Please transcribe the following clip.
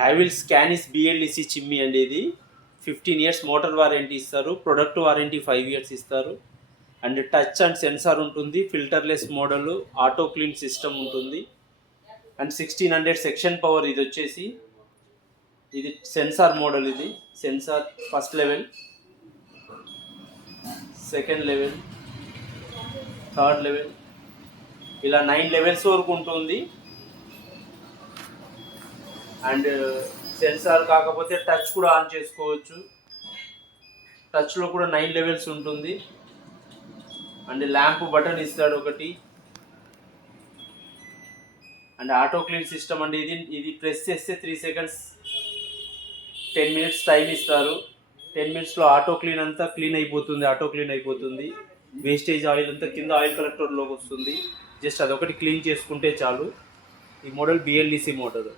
హ్యావిల్స్ Canis BLDC చిమ్మి అండి. ఇది 15 years మోటార్ వారంటీ ఇస్తారు. ప్రొడక్ట్ వారంటీ 5 years ఇస్తారు. అండ్ టచ్ అండ్ సెన్సార్ ఉంటుంది. Filterless model, auto clean system ఉంటుంది. And 1600 section power. ఇది వచ్చేసి ఇది సెన్సార్ మోడల్. ఇది sensor first level, second level, third level, ఇలా 9 levels వరకు ఉంటుంది. అండ్ సెన్సార్ కాకపోతే టచ్ కూడా ఆన్ చేసుకోవచ్చు. టచ్లో కూడా 9 levels ఉంటుంది. అండ్ ల్యాంప్ బటన్ ఇస్తాడు ఒకటి. అండ్ ఆటో క్లీన్ సిస్టమ్ అండి. ఇది ప్రెస్ చేస్తే 3 seconds 10 minutes టైం ఇస్తారు. 10 minutesలో ఆటో క్లీన్ అంతా ఆటో క్లీన్ అయిపోతుంది. వేస్టేజ్ ఆయిల్ అంతా కింద ఆయిల్ కలెక్టర్లోకి వస్తుంది. జస్ట్ అదొకటి క్లీన్ చేసుకుంటే చాలు. ఈ మోడల్ బిఎల్డిసి మోడల్.